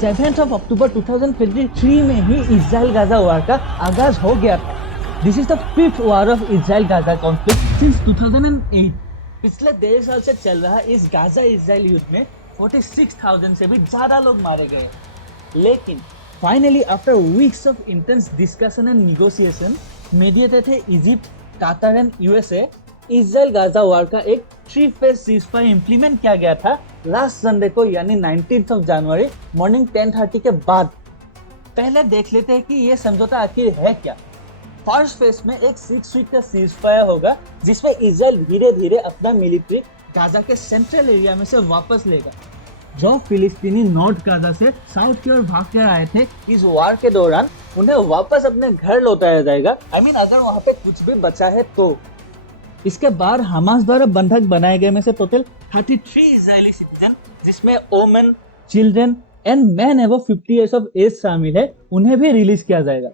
7 अक्टूबर 2023 में ही Israel Gaza war का आगाज हो गया था। This is the 5th war of Israel Gaza conflict since 2008। पिछले 1.5 साल से चल रहा इस गाजा इजराइल युद्ध में 46,000 से भी ज्यादा लोग मारे गए। लेकिन finally after weeks of intense discussion and negotiation mediated थे Egypt, Qatar and USA, Israel Gaza war का एक 3 फेज सीजफायर इंप्लीमेंट किया गया था लास्ट संडे को, यानी 19th ऑफ जनवरी मॉर्निंग 10:30 के बाद। पहले देख लेते हैं कि ये समझौता आखिर है क्या। फर्स्ट फेज में एक 6 वीक का सीजफायर होगा जिसमें इजराइल धीरे धीरे अपना मिलिट्री गाजा के सेंट्रल एरिया में से वापस लेगा। जो फिलिस्तीनी नॉर्थ गाजा से साउथ की ओर भाग कर आए थे, इस वार के दौरान उन्हें वापस अपने घर लौटाया जाएगा। अगर वहाँ पे कुछ भी बचा है तो। इसके बाद हमास द्वारा बंधक बनाए गए में से टोटल 33 इजरायली सिटीजन, जिसमें women, children and men above 50 years of age शामिल है, उन्हें भी रिलीज किया जाएगा।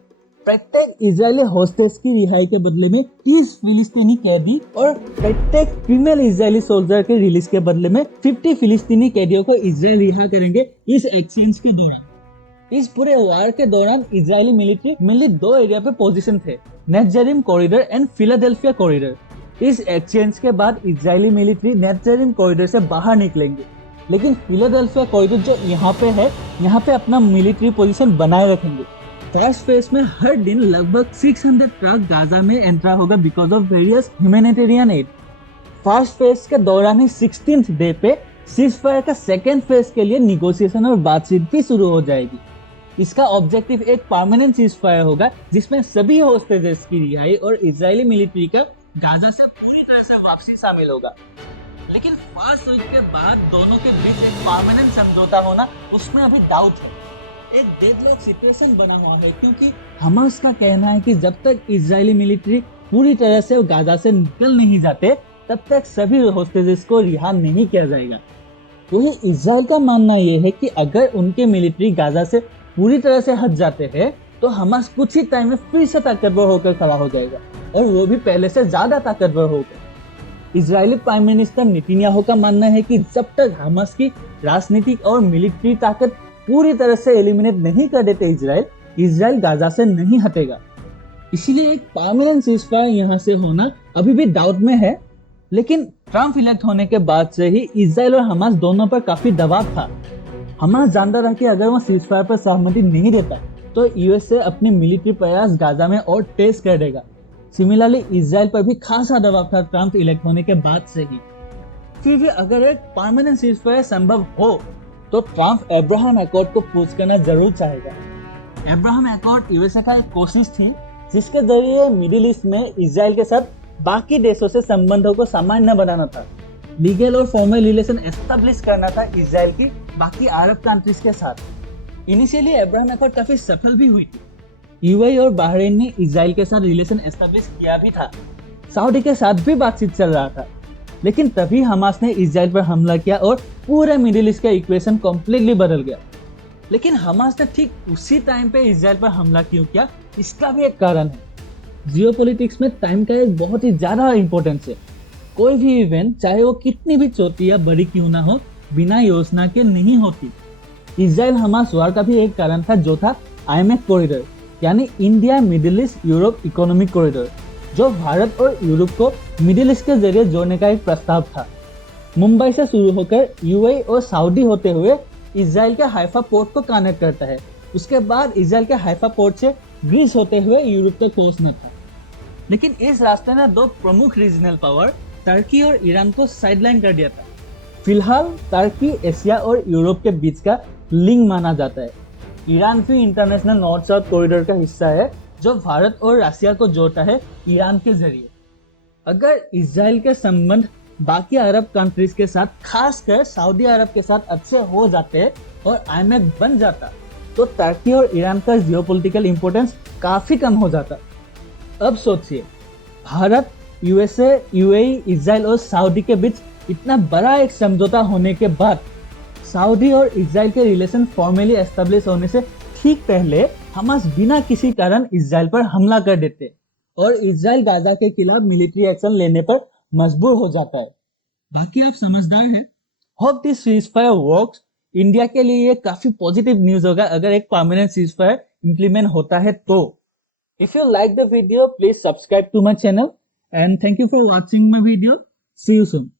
प्रत्येक इजरायली होस्टेस की रिहाई के बदले में 30 फिलिस्तीनी कैदी और प्रत्येक फीमेल इजरायली सोल्जर के रिलीज के बदले में 50 फिलिस्तीनी कैदियों को इजराइल रिहा करेंगे इस एक्सचेंज के दौरान। इस पूरे वार के दौरान इजरायली मिलिट्री मेनली 2 एरिया पे पोजीशन थे, नेत्जारिम कॉरिडोर एंड फिलाडेल्फिया कॉरिडोर। इस एक्सचेंज के बाद इजरायली मिलिट्री नेत्जारिम कॉरिडोर से बाहर निकलेंगे, लेकिन फिलाडेल्फिया कॉरिडोर जो यहाँ पे है, यहाँ पे अपना मिलिट्री पोजीशन बनाए रखेंगे। फर्स्ट फेज में हर दिन लगभग 600 ट्रक गाजा में एंटर होगा because of various humanitarian add. First phase के दौरान ही 16th डे पे सीजफायर का सेकेंड फेज के लिए निगोशिएशन और बातचीत भी शुरू हो जाएगी। इसका ऑब्जेक्टिव एक परमानेंट सीजफायर होगा जिसमें सभी होस्टेजेस की रिहाई और इजरायली मिलिट्री का गाजा से पूरी तरह से वापसी शामिल होगा। लेकिन फर्स्ट वीक के बाद दोनों के बीच एक परमानेंट समझौता होना, उसमें अभी डाउट है। एक डेडलॉक सिचुएशन बना हुआ है क्योंकि हमास का कहना है कि जब तक इजरायली मिलिट्री पूरी तरह से गाजा से निकल नहीं जाते तब तक सभी होस्टेजेस को रिहा नहीं किया जाएगा। वही इजराइल का मानना यह है कि अगर उनके मिलिट्री गाजा से पूरी तरह से हट जाते हैं तो हमास कुछ ही टाइम में फिर से ताकतवर होकर खड़ा हो जाएगा, और वो भी पहले से ज्यादा ताकतवर होगा। इजरायली प्राइम मिनिस्टर नेतन्याहू का मानना है कि जब तक हमास की राजनीतिक और मिलिट्री ताकत पूरी तरह से एलिमिनेट नहीं कर देते इजराइल गाजा से नहीं हटेगा। इसीलिए एक परमानेंट सीजफायर यहाँ से होना अभी भी डाउट में है। लेकिन ट्रम्प इलेक्ट होने के बाद से ही इजराइल और हमास दोनों पर काफी दबाव था। हमास जानता रहा कि अगर वो सीजफायर पर सहमति नहीं देता तो यूएसए अपनी मिलिट्री प्रयास गाजा में और तेज कर देगा। सिमिलरली इजराइल पर भी खासा दबाव था ट्रम्प इलेक्ट होने के बाद से ही। फिर भी अगर एक परमानेंट सीजफायर संभव हो तो ट्रम्प अब्राहम अकॉर्ड को पुश करना जरूर चाहेगा। अब्राहम अकॉर्ड यूएसए का एक कोशिश थी जिसके जरिए मिडिल ईस्ट में इजराइल के साथ बाकी देशों से संबंधों को सामान्य बनाना था, लीगल और फॉर्मल रिलेशन एस्टेब्लिश करना था इजराइल की बाकी अरब कंट्रीज के साथ। इनिशियली अब्राहम अकॉर्ड काफी सफल भी हुई थी। यूएई और बहरीन ने इजराइल के साथ रिलेशन एस्टेब्लिश किया भी था, सऊदी के साथ भी बातचीत चल रहा था। लेकिन तभी हमास ने इजराइल पर हमला किया और पूरे मिडिल ईस्ट का इक्वेशन कम्प्लीटली बदल गया। लेकिन हमास ने ठीक उसी टाइम पे इजराइल पर हमला क्यों किया, इसका भी एक कारण है। जियोपॉलिटिक्स में टाइम का एक बहुत ही ज्यादा इंपॉर्टेंस है। कोई भी इवेंट चाहे वो कितनी भी छोटी या बड़ी क्यों ना हो, बिना योजना के नहीं होती। इजराइल हमास वार का भी एक कारण था जो था आईएमएफ कॉरिडोर, यानी India middle east Europe economic corridor, जो भारत और यूरोप को मिडिल ईस्ट के जरिए जोड़ने का एक प्रस्ताव था। मुंबई से शुरू होकर यूएई और सऊदी होते हुए इजराइल के हाइफा पोर्ट को कनेक्ट करता है। उसके बाद इजराइल के हाइफा पोर्ट से ग्रीस होते हुए यूरोप तक पहुंचना था। लेकिन इस रास्ते ने 2 प्रमुख रीजनल पावर टर्की और ईरान को साइडलाइन कर दिया था। फिलहाल टर्की एशिया और यूरोप के बीच का लिंक माना जाता है। ईरान भी इंटरनेशनल नॉर्थ साउथ कॉरिडोर का हिस्सा है जो भारत और रशिया को जोड़ता है ईरान के जरिए। अगर इजराइल के संबंध बाकी अरब कंट्रीज के साथ, खासकर सऊदी अरब के साथ अच्छे हो जाते और आईएमएफ बन जाता तो टर्की और ईरान का जियोपॉलिटिकल इंपॉर्टेंस काफी कम हो जाता। अब सोचिए, भारत, यूएसए, यूएई, इजराइल और सऊदी के बीच इतना बड़ा एक समझौता होने के बाद सऊदी और इजराइल के रिलेशन फॉर्मली एस्टेब्लिश होने से ठीक पहले हमास बिना किसी कारण इजराइल पर हमला कर देते और इजराइल गाजा के खिलाफ मिलिट्री एक्शन लेने पर मजबूर हो जाता है। बाकी आप समझदार हैं। Hope this ceasefire works India के लिए ये काफी पॉजिटिव न्यूज होगा अगर एक परमानेंट सीज फायर इंप्लीमेंट होता है तो। If you like the video please subscribe to my channel and thank you for watching my video. See you soon.